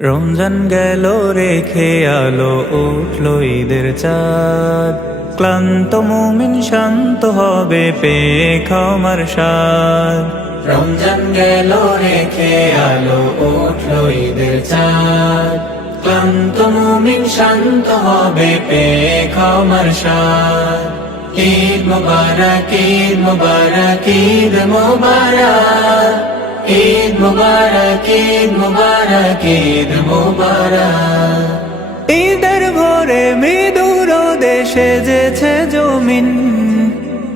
রমজান গেল রেখে আলো উঠল ঈদের চাঁদ, ক্লান্ত মুমিন শান্ত হবে পেয়ে ক্ষমার স্বাদ। রমজান গেল রেখে আলো উঠল ঈদের চাঁদ, ক্লান্ত মুমিন শান্ত হবে পেয়ে ক্ষমার স্বাদ। ঈদ মুবারক, ঈদ মুবারক, ঈদ মুবারক, ঈদ মুবারক, ঈদ মুবারক, ঈদ মুবারক। ঈদের ভোরে মৃদু রোদে সেজেছে জমিন,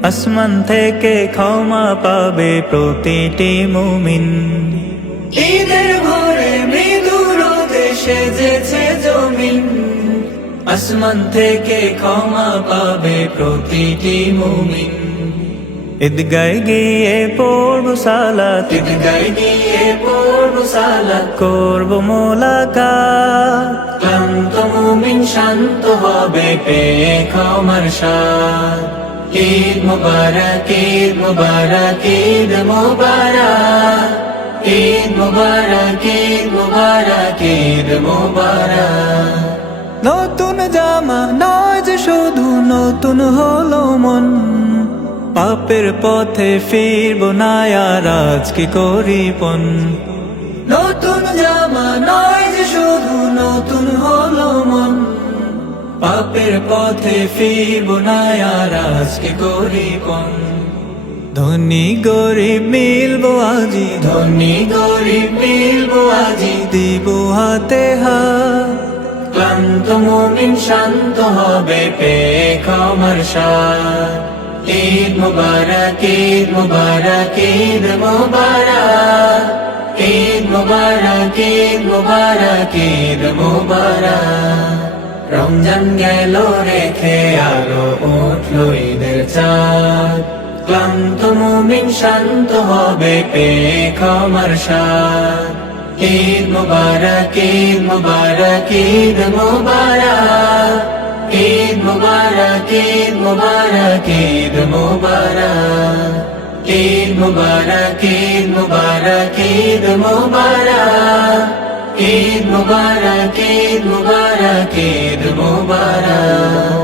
আসমান থেকে ক্ষমা পাবে প্রতিটি মুমিন। ঈদের ভোরে মৃদু রোদে সেজেছে জমিন, আসমান থেকে ক্ষমা পাবে প্রতিটি মুমিন। ঈদগায় গিয়ে পড়ব সালাত, ঈদগায় গিয়ে পড়ব সালাত, করব মোলাকাত। ক্লান্ত মুমিন শান্ত হবে পেয়ে ক্ষমার স্বাদ। ঈদ মুবারক, ঈদ মুবারক, ঈদ মুবারক, ঈদ মুবারক, ঈদ মুবারক, ঈদ মুবারক। নতুন জামা নয় যে শুধু নতুন হলো মন, পাপের পথে ফিরব না আর আজ কি করি পণ। নতুন জামা নয় যে শুধু নতুন হলো মন, পাপের পথে ফিরব না আর আজ কি করি পণ। ধনী গরিব মিলবো আজি, ধনী গরিব মিলবো আজি, দিব হাতে হাত। ক্লান্ত মুমিন শান্ত হবে পেয়ে ক্ষমার স্বাদ। ঈদ মুবারক, ঈদ মুবারক, ঈদ মুবারক, ঈদ মুবারক, ঈদ মুবারক, ঈদ মুবারক। রমজান গেল রেখে আলো উঠল ঈদের চাঁদ, ক্লান্ত মুমিন শান্ত হবে পেয়ে ক্ষমার স্বাদ। ঈদ মুবারক, ঈদ মুবারক, ঈদ মুবারক, ঈদ মুবারক, ঈদ মুবারক, ঈদ মুবারক। ঈদ মুবারক, ঈদ মুবারক, ঈদ মুবারক, ঈদ মুবারক, ঈদ মুবারক, ঈদ মুবারক।